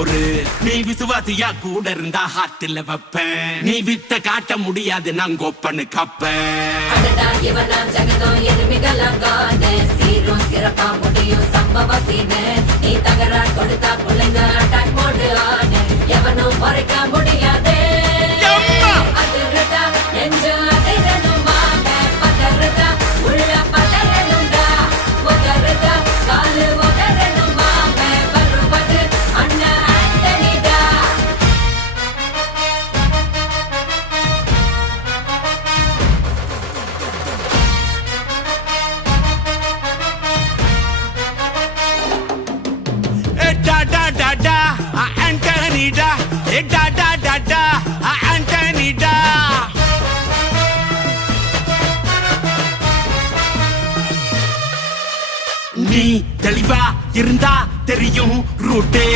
பொறு. நீ விசுவாசியா கூட இருந்தா ஹார்ட்ல வைப்பேன். நீ வித்த காட்ட முடியாது நான் கோப்பனு கப்பேன். இவனாம் ஜெகதம் எருமிகளாங்கான சீரும் சிறப்பா முடியும் சம்பவ சீனு. நீ தகராறு கொடுத்தா பிள்ளைங்க அட்டாக் மோடு ஆனு. எவனும் மறைக்க முடியாதே. அதிருதா நெஞ்சு அதிரணுமாங்க. பதறுதா உள்ள பதறணுண்டா. உதறுதா காலு உதறணுமாங்க. வருவது அண்ணன் ஆண்டனிடா. Antonida, Antonida. நீ தெளிவா இருந்தா தெரியும் ரூட்டே.